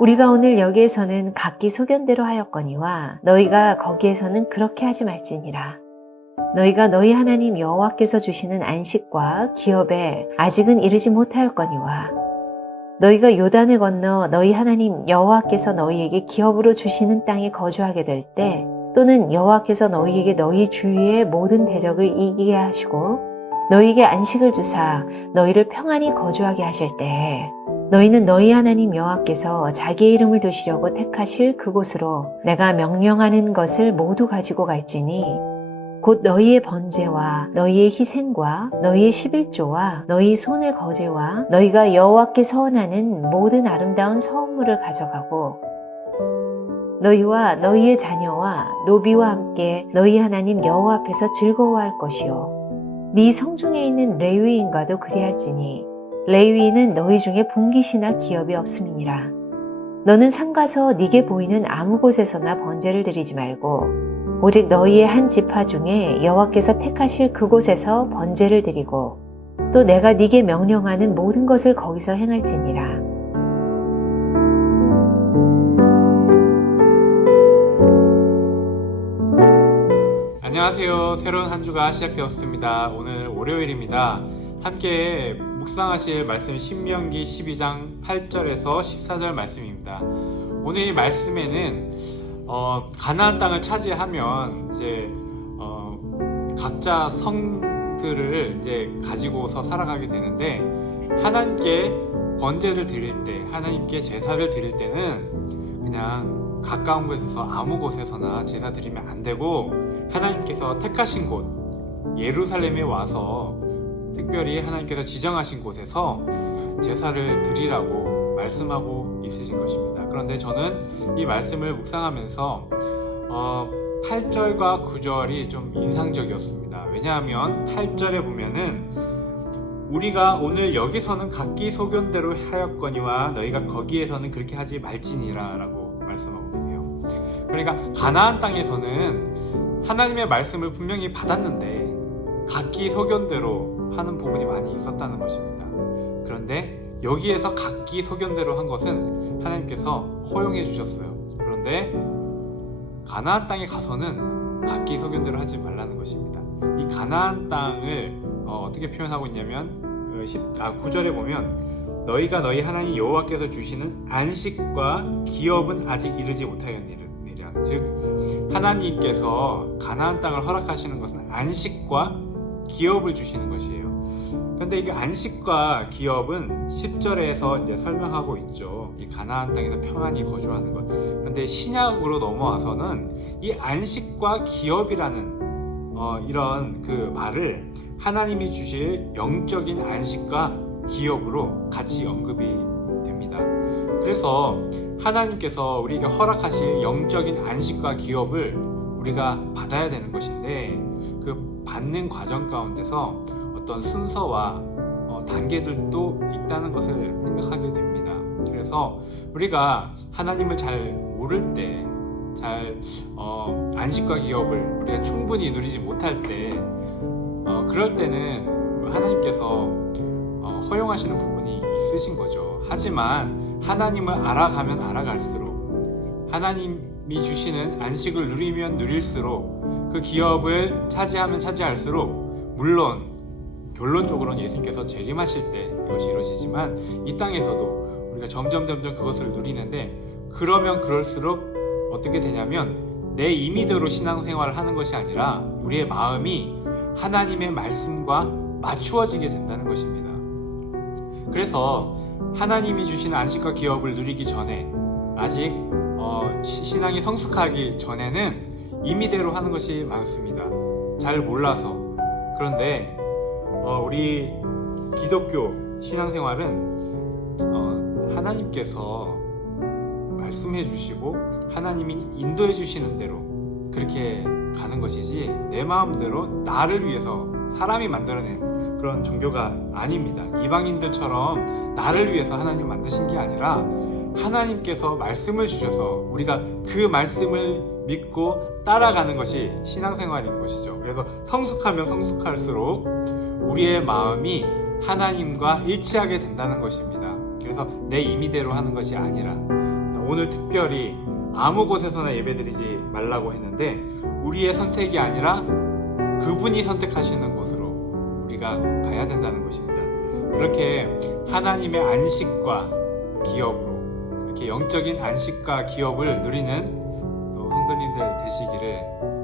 우리가 오늘 여기에서는 각기 소견대로 하였거니와 너희가 거기에서는 그렇게 하지 말지니라. 너희가 너희 하나님 여호와께서 주시는 안식과 기업에 아직은 이르지 못하였거니와 너희가 요단을 건너 너희 하나님 여호와께서 너희에게 기업으로 주시는 땅에 거주하게 될 때 또는 여호와께서 너희에게 너희 주위의 모든 대적을 이기게 하시고 너희에게 안식을 주사 너희를 평안히 거주하게 하실 때 너희는 너희 하나님 여호와께서 자기의 이름을 두시려고 택하실 그곳으로 내가 명령하는 것을 모두 가지고 갈지니 곧 너희의 번제와 너희의 희생과 너희의 11조와 너희 손의 거제와 너희가 여호와께 서원하는 모든 아름다운 서원물을 가져가고 너희와 너희의 자녀와 노비와 함께 너희 하나님 여호와 앞에서 즐거워할 것이요 네 성중에 있는 레위인과도 그리할지니 레위인은 너희 중에 분깃이나 기업이 없음이니라. 너는 상가서 네게 보이는 아무 곳에서나 번제를 드리지 말고 오직 너희의 한 지파 중에 여호와께서 택하실 그곳에서 번제를 드리고 또 내가 네게 명령하는 모든 것을 거기서 행할지니라. 안녕하세요. 새로운 한 주가 시작되었습니다. 오늘 월요일입니다. 함께 묵상하실 말씀 신명기 12장 8절에서 14절 말씀입니다. 오늘 이 말씀에는 가나안 땅을 차지하면 이제 각자 성들을 이제 가지고서 살아가게 되는데 하나님께 번제를 드릴 때, 하나님께 제사를 드릴 때는 그냥 가까운 곳에서 아무 곳에서나 제사 드리면 안 되고 하나님께서 택하신 곳 예루살렘에 와서 특별히 하나님께서 지정하신 곳에서 제사를 드리라고 말씀하고 있으신 것입니다. 그런데 저는 이 말씀을 묵상하면서 8절과 9절이 좀 인상적이었습니다. 왜냐하면 8절에 보면은 우리가 오늘 여기서는 각기 소견대로 하였거니와 너희가 거기에서는 그렇게 하지 말지니라 라고 말씀하고 계세요. 그러니까 가나안 땅에서는 하나님의 말씀을 분명히 받았는데 각기 소견대로 하는 부분이 많이 있었다는 것입니다. 그런데 여기에서 각기 소견대로 한 것은 하나님께서 허용해 주셨어요. 그런데 가나안 땅에 가서는 각기 소견대로 하지 말라는 것입니다. 이 가나안 땅을 어떻게 표현하고 있냐면 9절에 보면 너희가 너희 하나님 여호와께서 주시는 안식과 기업은 아직 이르지 못하였느니라. 즉 하나님께서 가나안 땅을 허락하시는 것은 안식과 기업을 주시는 것이에요. 그런데 이게 안식과 기업은 10절에서 이제 설명하고 있죠. 이 가나안 땅에서 평안히 거주하는 것. 그런데 신약으로 넘어와서는 이 안식과 기업이라는 이런 그 말을 하나님이 주실 영적인 안식과 기업으로 같이 언급이 됩니다. 그래서 하나님께서 우리에게 허락하실 영적인 안식과 기업을 우리가 받아야 되는 것인데 그 받는 과정 가운데서 어떤 순서와 단계들도 있다는 것을 생각하게 됩니다. 그래서 우리가 하나님을 잘 모를 때, 안식과 기업을 우리가 충분히 누리지 못할 때, 그럴 때는 하나님께서 허용하시는 부분이 있으신 거죠. 하지만 하나님을 알아가면 알아갈수록 하나님이 주시는 안식을 누리면 누릴수록 그 기업을 차지하면 차지할수록 물론 결론적으로는 예수님께서 재림하실 때 이것이 이루어지지만 이 땅에서도 우리가 점점 그것을 누리는데 그러면 그럴수록 어떻게 되냐면 내 임의대로 신앙생활을 하는 것이 아니라 우리의 마음이 하나님의 말씀과 맞추어지게 된다는 것입니다. 그래서 하나님이 주시는 안식과 기업을 누리기 전에 아직 신앙이 성숙하기 전에는 임의대로 하는 것이 많습니다. 잘 몰라서. 그런데 우리 기독교 신앙생활은 하나님께서 말씀해 주시고 하나님이 인도해 주시는 대로 그렇게 가는 것이지 내 마음대로 나를 위해서 사람이 만들어낸 그런 종교가 아닙니다. 이방인들처럼 나를 위해서 하나님 만드신 게 아니라 하나님께서 말씀을 주셔서 우리가 그 말씀을 믿고 따라가는 것이 신앙생활인 것이죠. 그래서 성숙하면 성숙할수록 우리의 마음이 하나님과 일치하게 된다는 것입니다. 그래서 내 임의대로 하는 것이 아니라 오늘 특별히 아무 곳에서나 예배드리지 말라고 했는데 우리의 선택이 아니라 그분이 선택하시는 곳으로 우리가 가야 된다는 것입니다. 그렇게 하나님의 안식과 기업으로 이렇게 영적인 안식과 기업을 누리는 또 성도님들 되시기를